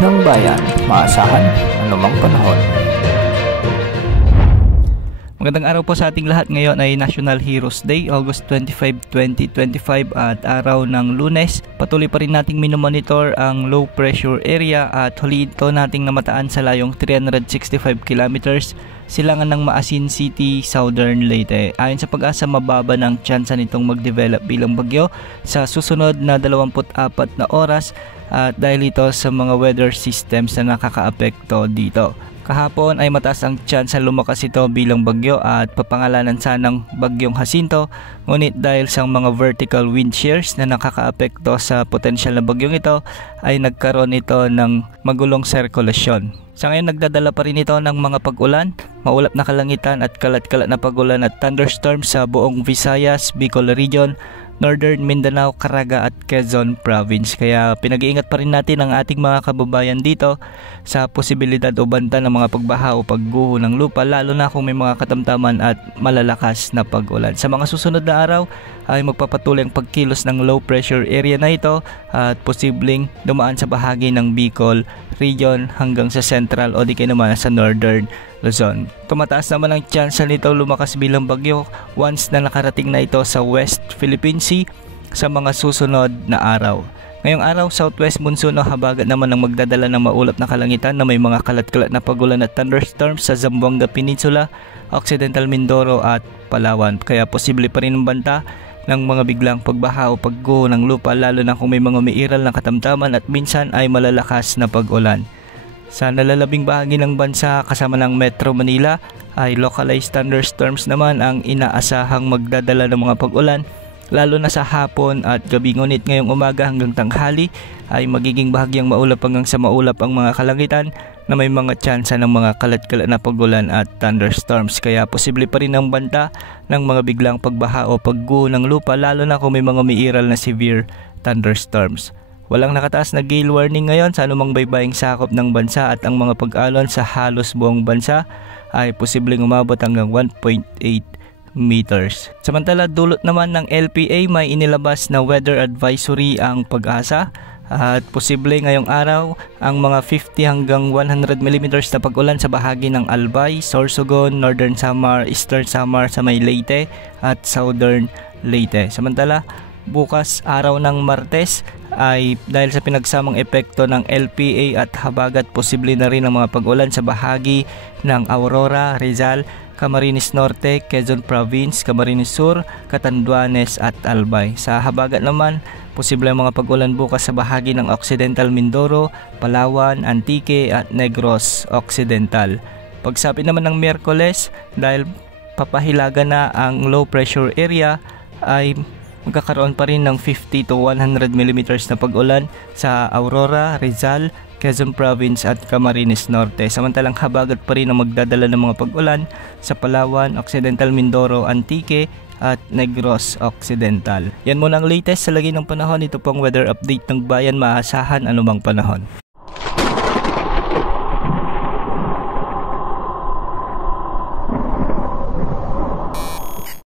ng bayan, maasahan anumang panahon. Magandang araw po sa ating lahat. Ngayon ay National Heroes Day, August 25, 2025 at araw ng Lunes. Patuloy pa rin nating minomonitor ang low pressure area at huli ito nating namataan sa layong 365 kilometers silangan ng Maasin City, Southern Leyte. Ayon sa Pag-asa, mababa ng tsansa nitong mag-develop bilang bagyo sa susunod na 24 na oras at dahil ito sa mga weather systems na nakakaapekto dito. Kahapon ay mataas ang tsansa lumakas ito bilang bagyo at papangalanan sanang bagyong Jacinto, ngunit dahil sa mga vertical wind shears na nakakaapekto sa potensyal na bagyong ito ay nagkaroon ito ng magulong sirkulasyon. Sa ngayon nagdadala pa rin ito ng mga pag-ulan, maulap na kalangitan at kalat-kalat na pag-ulan at thunderstorms sa buong Visayas, Bicol Region, Northern Mindanao, Caraga at Quezon Province. Kaya pinag-iingat pa rin natin ang ating mga kababayan dito sa posibilidad o banta ng mga pagbaha o pagguho ng lupa, lalo na kung may mga katamtaman at malalakas na pag-ulan. Sa mga susunod na araw ay magpapatuloy ang pagkilos ng low pressure area na ito at posibleng dumaan sa bahagi ng Bicol Region hanggang sa Central o di kaya naman sa Northern Luzon. Tumataas naman ang tsansa nito lumakas bilang bagyo once na nakarating na ito sa West Philippine Sea sa mga susunod na araw. Ngayong araw, southwest monsoon o habagat naman ang magdadala ng maulap na kalangitan na may mga kalat-kalat na pag-ulan at thunderstorms sa Zamboanga Peninsula, Occidental Mindoro at Palawan. Kaya posible pa rin ang banta ng mga biglang pagbaha o pagguho ng lupa, lalo na kung may mga umiiral na katamtaman at minsan ay malalakas na pag-ulan. Sa nalalabing bahagi ng bansa kasama ng Metro Manila ay localized thunderstorms naman ang inaasahang magdadala ng mga pag-ulan, lalo na sa hapon at gabi. Ngunit ngayong umaga hanggang tanghali ay magiging bahagyang maulap hanggang sa maulap ang mga kalangitan na may mga tsansa ng mga kalat-kalat na pag-ulan at thunderstorms. Kaya posible pa rin ang banta ng mga biglang pagbaha o pagguho ng lupa, lalo na kung may mga umiiral na severe thunderstorms. Walang nakataas na gale warning ngayon sa anumang baybaying sakop ng bansa at ang mga pag-alon sa halos buong bansa ay posibleng umabot hanggang 1.8 meters. Samantala, dulot naman ng LPA, may inilabas na weather advisory ang Pag-asa at posible ngayong araw ang mga 50 hanggang 100 mm na pag-ulan sa bahagi ng Albay, Sorsogon, Northern Samar, Eastern Samar sa may Leyte at Southern Leyte. Samantala, bukas araw ng Martes ay dahil sa pinagsamang epekto ng LPA at habagat, posible na rin ang mga pag-ulan sa bahagi ng Aurora, Rizal, Camarines Norte, Quezon Province, Camarines Sur, Catanduanes at Albay. Sa habagat naman, posible ang mga pag-ulan bukas sa bahagi ng Occidental Mindoro, Palawan, Antique at Negros Occidental. Pagsapit naman ng Miyerkules, dahil papahilaga na ang low pressure area, ay magkakaroon pa rin ng 50 to 100 mm na pag-ulan sa Aurora, Rizal, Quezon Province at Camarines Norte. Samantalang habagat pa rin ang magdadala ng mga pag-ulan sa Palawan, Occidental Mindoro, Antique at Negros Occidental. Yan muna ang latest sa lagay ng panahon. Ito pong weather update ng bayan, maasahan anumang panahon.